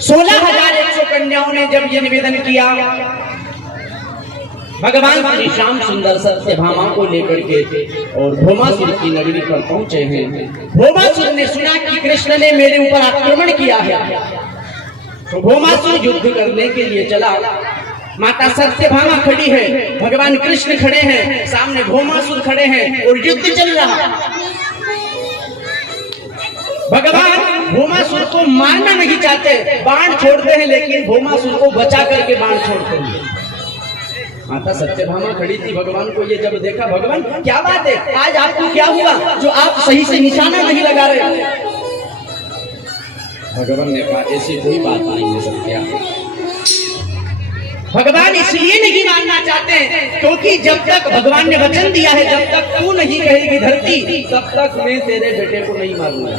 16,100 कन्याओं ने जब ये निवेदन किया, भगवान श्री श्याम सुंदर सत्यभामा को लेकर के और भौमासुर की नगरी पर पहुंचे हैं। भौमासुर ने सुना कि कृष्ण ने मेरे ऊपर आक्रमण किया है, तो भौमासुर युद्ध करने के लिए चला। माता सत्यभामा खड़ी है, भगवान कृष्ण खड़े हैं, सामने भौमासुर खड़े हैं और युद्ध चल रहा। भगवान भौमासुर को मारना नहीं चाहते, बाण छोड़ते हैं, लेकिन भौमासुर को बचा करके बाण छोड़ते हैं। माता सत्यभामा खड़ी थी, भगवान को ये जब देखा, भगवान क्या बात है, आज आपको क्या हुआ जो आप सही से निशाना नहीं लगा रहे? भगवान ने कहा ऐसी कोई बात नहीं है सत्या। भगवान इसलिए नहीं मानना चाहते क्योंकि जब तक भगवान ने वचन दिया है, जब तक तू नहीं कहेगी धरती, तब तक मैं तेरे बेटे को नहीं मारूंगा।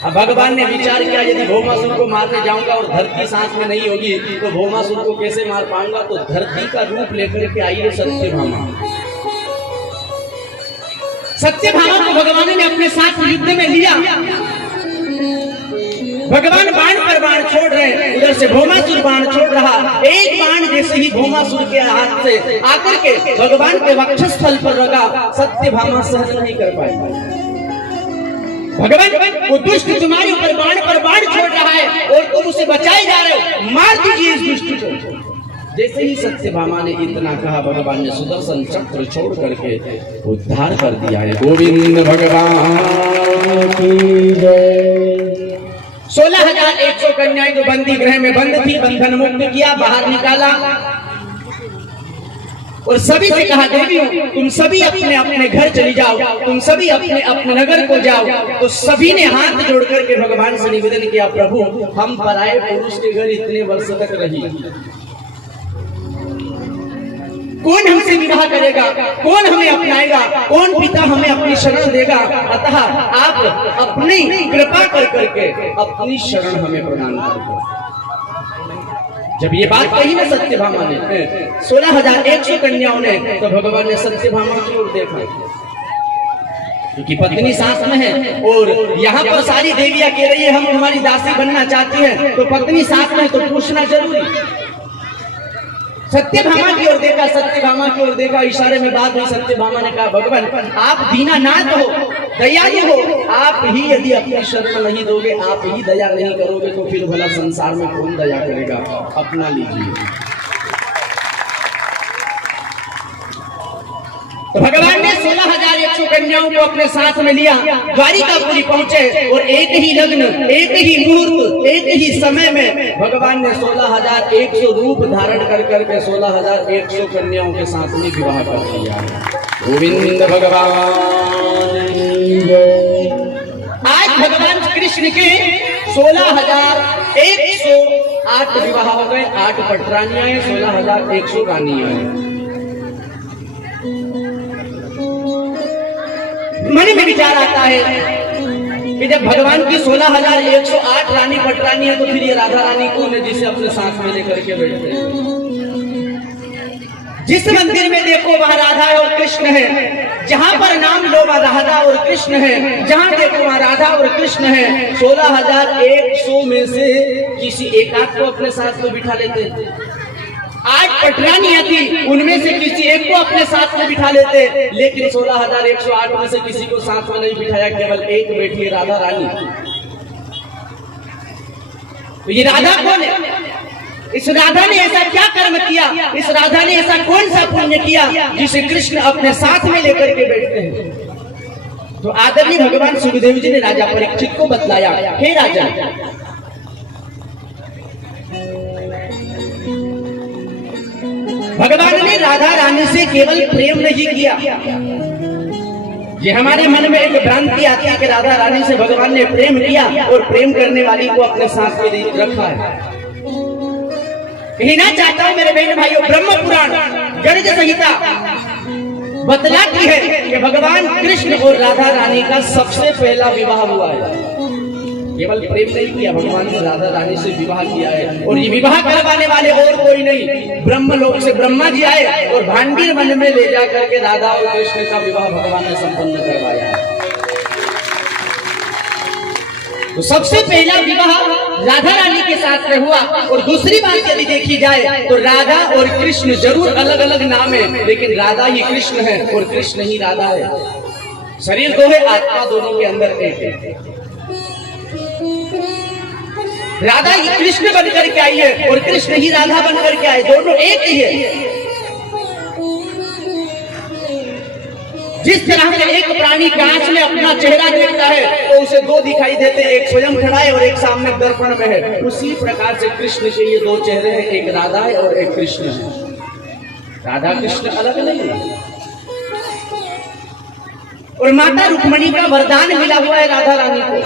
अब भगवान ने विचार किया, यदि भौमासुर को मारने जाऊंगा और धरती सांस में नहीं होगी तो भौमासुर को कैसे मार पाऊंगा? तो धरती का रूप लेकर के आई है सत्यभामा। सत्यभामा को भगवान ने अपने साथ युद्ध में लिया। भगवान बाण पर बाण छोड़ रहे, उधर से भौमासुर बाण छोड़ रहा। एक बाण जैसे ही भौमासुर के हाथ से आकर के भगवान के वक्षस्थल पर लगा, सत्यभामा सहन नहीं कर पाई। भगवान वो दुष्ट तुम्हारे ऊपर बाण पर बाण छोड़ रहा है और तुम उसे बचाए जा रहे हो, मार दीजिए इस दुष्ट को। जैसे ही सत्यभामा ने इतना कहा, भगवान ने सुदर्शन चक्र छोड़ करके उद्धार कर दिया है। गोविंद भगवान की जय। 16,100 कन्याएं जो बंदी गृह में बंद थी, बंधन मुक्त किया, बाहर निकाला और सभी से कहा, देवियों तुम सभी अपने अपने घर चली जाओ, तुम सभी अपने अपने नगर को जाओ। तो सभी ने हाथ जोड़ करके भगवान से निवेदन किया, प्रभु हम पराये पुरुष के घर इतने वर्ष तक रही, कौन हमसे विवाह करेगा, कौन हमें अपनाएगा, कौन पिता हमें अपनी शरण देगा? अतः आप अपनी कृपा कर करके अपनी शरण हमें प्रदान करें। जब ये बात कही ना सत्यभामा ने, 16,100 कन्याओं ने, तो भगवान ने सत्यभामा की ओर देखा, क्योंकि पत्नी साथ में है और यहाँ पर सारी देवियां कह रही है हम हमारी दासी बनना चाहती है, तो पत्नी साथ में तो पूछना जरूरी। सत्यभामा की ओर देखा, सत्यभामा की ओर देखा, इशारे में बात हुई। सत्यभामा ने कहा, भगवान आप दीनानाथ हो, दयालु हो, आप ही यदि अपनी शरण नहीं दोगे, आप ही दया नहीं करोगे, तो फिर भला संसार में कौन दया करेगा? अपना लीजिए। तो भगवान ने 16,100 कन्याओं को अपने साथ में लिया, द्वारिकापुरी पहुंचे और एक ही लग्न, एक ही मुहूर्त, एक ही समय में भगवान ने 16,100 रूप धारण कर करके 16,100 कन्याओं के साथ में विवाह कर दिया। गोविंद भगवान। आज भगवान कृष्ण के 16,108 विवाह हो गए, 8 पटरानियां हैं, 16,100 रानियां हैं। मन में विचार आता है कि जब भगवान की 16,108 रानी पटरानी है, तो फिर ये राधा रानी कौन है जिसे अपने साथ में लेकर के बैठते हैं? जिस मंदिर में देखो वहां राधा और कृष्ण है, जहां पर नाम लो वहां राधा और कृष्ण है, जहां देखो वहां राधा और कृष्ण है। 16,100 में से किसी एक आध को अपने साथ में बिठा लेते, 8 पटरानियां थी, उनमें से किसी एक को अपने साथ में बिठा लेते, लेकिन 16,108 में से किसी को साथ में नहीं बिठाया, केवल एक बैठी है राधा रानी। तो ये राधा कौन है? इस राधा ने ऐसा क्या कर्म किया, इस राधा ने ऐसा कौन सा पुण्य किया जिसे कृष्ण अपने साथ में लेकर के बैठते हैं? तो आदरणीय भगवान सुखदेव जी ने राजा परीक्षित को बतलाया, हे राजा, भगवान ने राधा रानी से केवल प्रेम नहीं किया। ये हमारे मन में एक भ्रांति आती है कि राधा रानी से भगवान ने प्रेम किया और प्रेम करने वाली को अपने साथ में रखा है। कहना चाहता हूं मेरे बहन भाइयों, ब्रह्म पुराण गर्ग संहिता बतलाती है कि भगवान कृष्ण और राधा रानी का सबसे पहला विवाह हुआ है। केवल प्रेम नहीं किया, भगवान ने राधा रानी से विवाह किया है। और ये विवाह करवाने वाले और कोई नहीं, ब्रह्मलोक से ब्रह्मा जी आए और भांडीर वन में ले जा करके राधा और कृष्ण का विवाह भगवान ने संपन्न करवाया। तो सबसे पहला विवाह राधा रानी के साथ में हुआ। और दूसरी बात यदि देखी जाए तो राधा और कृष्ण जरूर अलग अलग नाम है, लेकिन राधा ही कृष्ण है और कृष्ण ही राधा है। शरीर दो है, आत्मा दोनों के अंदर एक है। राधा ही कृष्ण बनकर के आई है और कृष्ण ही राधा बनकर के आए, दोनों एक ही है। जिस तरह से एक प्राणी कांच में अपना चेहरा देखता है तो उसे दो दिखाई देते, एक स्वयं खड़ा है और एक सामने दर्पण में है, उसी प्रकार से कृष्ण के ये दो चेहरे हैं, एक राधा है और एक कृष्ण है। राधा कृष्ण अलग नहीं है। और माता रुक्मणी का वरदान मिला हुआ है राधा रानी को।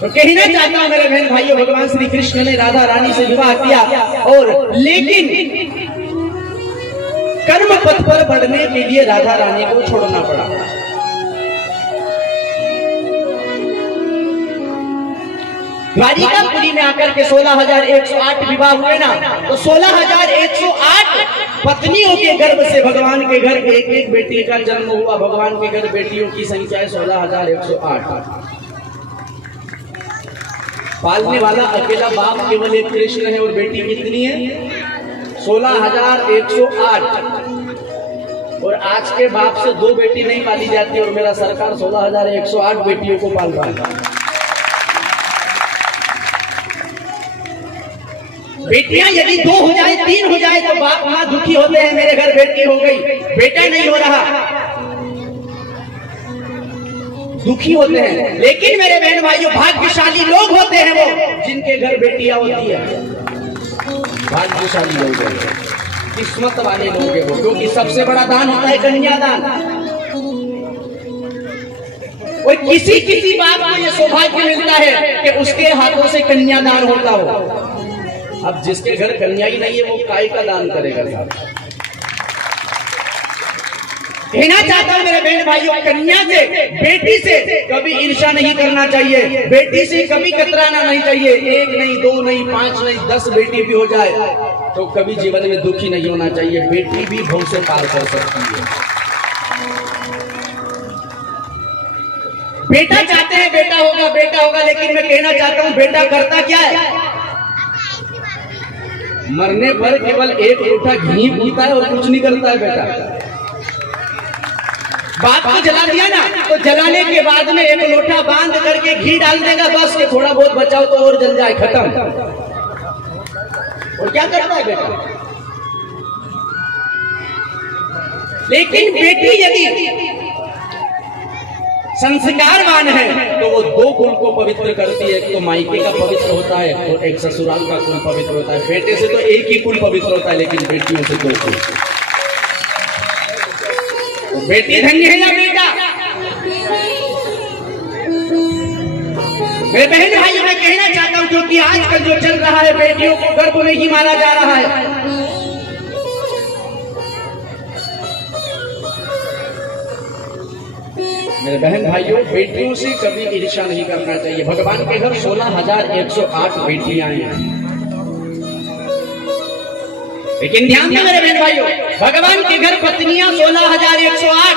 तो कहना चाहता हूं मेरे बहन भाइयों, भगवान श्री कृष्ण ने राधा रानी से विवाह किया, और लेकिन कर्म पथ पर बढ़ने के लिए राधा रानी को छोड़ना पड़ा। द्वारिकापुरी में आकर के 16,108 विवाह हुए ना, तो 16,108 पत्नियों के गर्भ से भगवान के घर एक एक बेटी का जन्म हुआ। भगवान के घर बेटियों की संख्या है 16,108। पालने वाला अकेला बाप केवल एक कृष्ण है, और बेटी कितनी है? 16,108। और आज के बाप से दो बेटी नहीं पाली जाती, और मेरा सरकार 16,108 बेटियों को पाल रहा है। बेटियां यदि 2 हो जाए, 3 हो जाए तो बाप मां दुखी होते हैं, मेरे घर बेटी हो गई, बेटा नहीं हो रहा, दुखी होते हैं। लेकिन मेरे बहन भाइयों, भाग्यशाली लोग होते हैं वो जिनके घर बेटियां होती है। भाग्यशाली लोग हैं, किस्मत वाले लोग हैं वो, क्योंकि सबसे बड़ा दान होता है कन्यादान। और किसी किसी बाप को यह सौभाग्य मिलता है कि उसके हाथों से कन्यादान होता हो। अब जिसके घर कन्या ही नहीं है वो काय का दान करेगा? कहना चाहता हूं मेरे बहन भाइयों, कन्या से, बेटी से कभी ईर्ष्या नहीं करना चाहिए, बेटी से कभी कतराना नहीं चाहिए। 1 नहीं, 2 नहीं, 5 नहीं, 10 बेटी भी हो जाए तो कभी जीवन में दुखी नहीं होना चाहिए। बेटी भी भव से पार कर सकती है। बेटा चाहते हैं बेटा होगा, बेटा होगा, लेकिन मैं कहना चाहता हूं बेटा करता क्या है? मरने पर केवल 1 लोटा घी पीता है और कुछ नहीं करता है बेटा। बाप को जला दिया ना, तो जलाने के बाद में 1 लोटा बांध करके घी डाल देगा, बस के थोड़ा बहुत बचाओ तो और जल जाए, खत्म। और क्या करता है बेटा? लेकिन बेटी यदि संस्कारवान है तो वो 2 कुल को पवित्र करती है। एक तो मायके का पवित्र होता है और एक ससुराल का कुल पवित्र होता है। बेटे से तो एक ही कुल पवित्र होता है, लेकिन बेटियों से 2 कुल। बेटी धन्य है या बेटा? मेरे बहन भाइयों, मैं कहना चाहता हूं, क्योंकि आजकल जो चल रहा है बेटियों को गर्भ में ही मारा जा रहा है। मेरे बहन भाइयों, बेटियों से कभी ईर्ष्या नहीं करना चाहिए। भगवान के घर 16,108 बेटियां हैं, लेकिन ध्यान दें मेरे बहन भाइयों, भगवान के घर पत्नियां 16,108,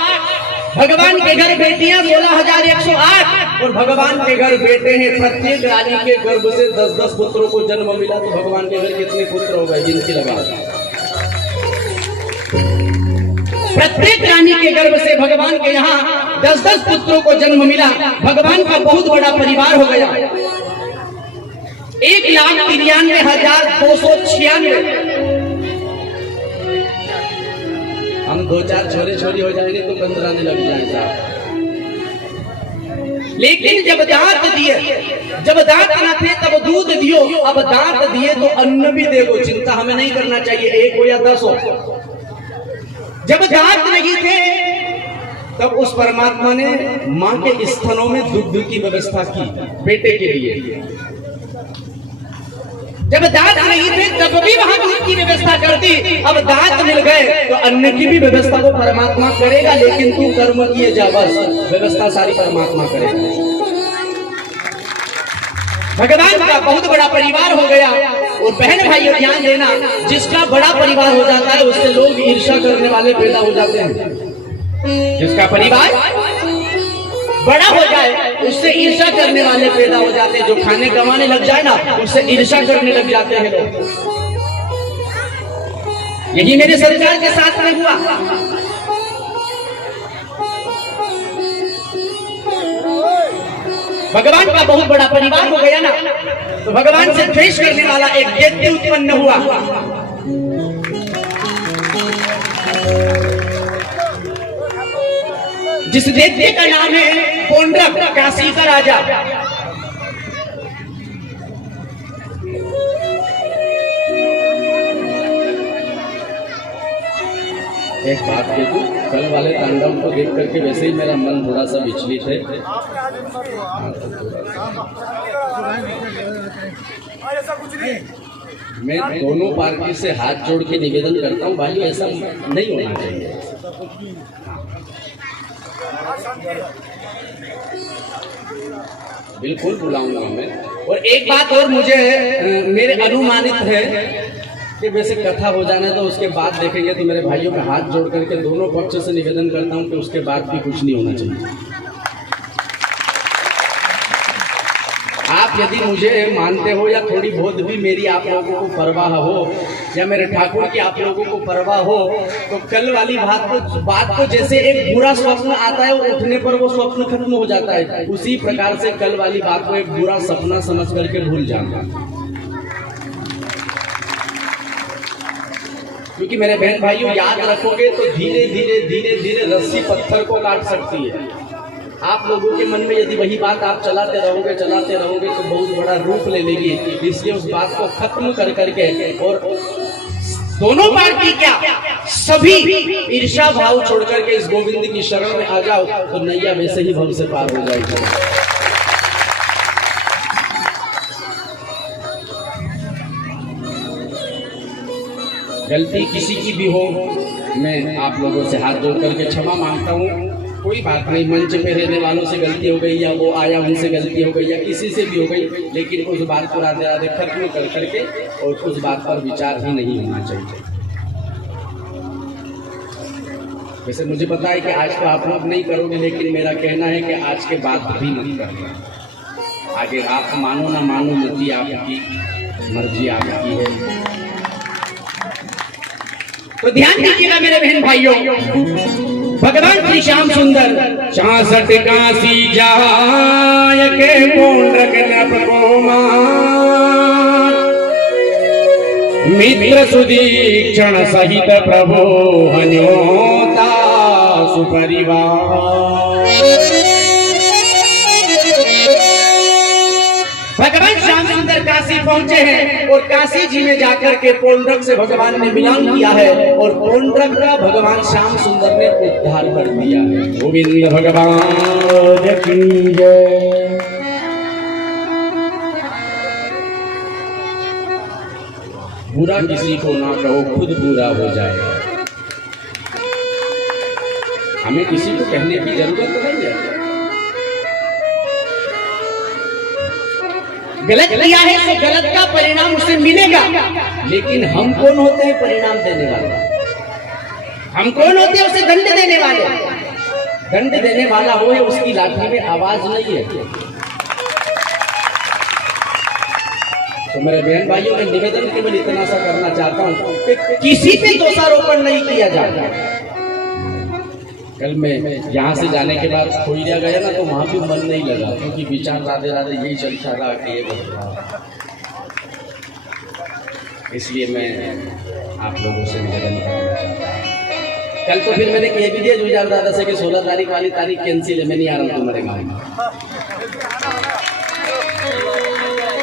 भगवान के घर बेटियां 16,108, और भगवान के घर बेटे हैं। प्रत्येक रानी के गर्भ से 10-10 पुत्रों को जन्म मिला, तो भगवान के घर कितने पुत्र हो गए? जिनकी लगा प्रत्येक रानी के गर्भ से भगवान के यहाँ 10-10 पुत्रों को जन्म मिला। भगवान का बहुत बड़ा परिवार हो गया। 1,93,296। हम 2-4 छोरे छोरी हो जाएंगे तो 15 दिन लग जाएगा। लेकिन जब दांत दिए, जब दांत न थे तब दूध दियो, अब दांत दिए तो अन्न भी देगो। चिंता हमें नहीं करना चाहिए, 1 हो या 10 हो। जब दांत नहीं थे तब उस परमात्मा ने मां के स्तनों में दुग्ध की व्यवस्था की बेटे के लिए। जब दांत नहीं थे तब भी वहां दूध की व्यवस्था करती। अब दांत मिल गए तो अन्न की भी व्यवस्था तो परमात्मा करेगा, लेकिन तू कर्म किए जा, बस व्यवस्था सारी परमात्मा करेगा। भगवान का बहुत बड़ा परिवार हो गया। और बहन भाइयों ध्यान देना, जिसका बड़ा परिवार हो जाता है उससे लोग ईर्ष्या करने वाले पैदा हो जाते हैं। जिसका परिवार बड़ा हो जाए उससे ईर्ष्या करने वाले पैदा हो जाते हैं। जो खाने कमाने लग जाए ना उससे ईर्ष्या करने लग जाते हैं लोग। यही मेरे सरकार के साथ में हुआ। भगवान का बहुत बड़ा परिवार हो गया ना, तो भगवान से द्वेष करने वाला एक दैत्य उत्पन्न हुआ। जिस दैत्य का नाम है पौंड्रक, काशी का राजा। एक बात कह दूं, कल वाले तांडव को देख करके वैसे ही मेरा मन थोड़ा सा विचलित है। मैं दोनों पार्टी से हाथ जोड़ के निवेदन करता हूँ, भाई ऐसा नहीं होना चाहिए। बिल्कुल बुलाऊंगा मैं। और एक बात और मुझे मेरे अनुमानित है कि वैसे कथा हो जाना तो उसके बाद देखेंगे, तो मेरे भाइयों में हाथ जोड़ करके दोनों पक्ष से निवेदन करता हूं कि उसके बाद भी कुछ नहीं होना चाहिए। आप यदि मुझे मानते हो या थोड़ी बहुत भी मेरी आप लोगों को परवाह हो या मेरे ठाकुर की आप लोगों को परवाह हो, तो कल वाली बात को जैसे एक बुरा स्वप्न आता है और उठने पर वो स्वप्न खत्म हो जाता है, उसी प्रकार से कल वाली बात को एक बुरा सपना समझ करके भूल जाना। क्योंकि मेरे बहन भाइयों याद रखोगे तो धीरे धीरे धीरे धीरे रस्सी पत्थर को काट सकती है। आप लोगों के मन में यदि वही बात आप चलाते रहोगे तो बहुत बड़ा रूप ले लेगी। इसलिए उस बात को खत्म कर करके और दोनों पार्टी क्या सभी ईर्ष्या भाव छोड़ करके इस गोविंद की शरण में आ जाओ, तो नैया वैसे ही भव से पार हो जाएगी। गलती किसी की भी हो, मैं आप लोगों से हाथ जोड़ करके क्षमा मांगता हूँ। कोई बात नहीं, मंच पे रहने वालों से गलती हो गई या वो आया उनसे गलती हो गई या किसी से भी हो गई, लेकिन उस बात को राधे राधे खत्म कर करके और उस बात पर विचार ही नहीं होना चाहिए। वैसे मुझे पता है कि आज तो आप लोग नहीं करोगे, लेकिन मेरा कहना है कि आज के बाद भी मत करना। आगे आप मानो ना मानो, मर्जी आपकी, मर्जी आपकी है। तो ध्यान दीजिएगा मेरे बहन भाइयों, भगवान श्री श्याम सुंदर 66 काशी जाय के पौंड्रक नभ को मान, मित्र सुदीक्षण सहित प्रभो हन्योता सुपरिवार। भगवान श्याम सुंदर काशी पहुंचे हैं और काशी जी में जाकर के पौंड्रक से भगवान ने मिलन किया है और पौंड्रक का भगवान श्याम सुंदर ने उद्धार कर दिया है। गोविंद भगवान की जय। बुरा किसी को ना कहो, खुद बुरा हो जाएगा। हमें किसी को कहने की जरूरत नहीं है। गलत किया है तो गलत का परिणाम उसे मिलेगा, लेकिन हम कौन होते हैं परिणाम देने वाले? हम कौन होते हैं उसे दंड देने वाले? दंड देने वाला वो है, उसकी लाठी में आवाज नहीं है। तो मेरे बहन भाइयों में निवेदन केवल इतना सा करना चाहता हूँ कि किसी पे दोषारोपण नहीं किया जाता। कल मैं यहाँ से जाने के बाद खोइया गया ना, तो वहाँ भी मन नहीं लगा, क्योंकि विचार राधे राधे यही चलता रहा कि ये इसलिए मैं आप लोगों से निवेदन करना चाहता हूँ। कल तो फिर मैंने कह भी दिया विचार दादा से कि 16 तारीख वाली तारीख कैंसिल है, मैं नहीं आ रहा हूँ तुम्हारे गाँव में।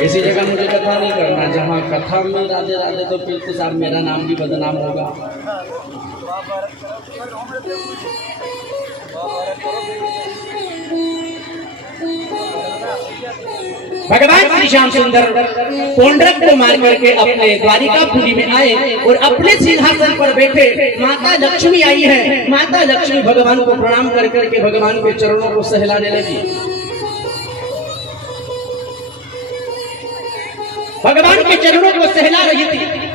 इसी जगह मुझे कथा नहीं करना, जहाँ कथा में राधे राधे तो फिर तो साहब मेरा नाम भी बदनाम होगा। भगवान श्री श्याम सुंदर पौंड्रक को मार करके अपने द्वारिकापुरी में आए और अपने सिंहासन पर बैठे। माता लक्ष्मी आई है। माता लक्ष्मी भगवान को प्रणाम कर करके भगवान के चरणों को सहलाने लगी। भगवान के चरणों को सहला रही थी।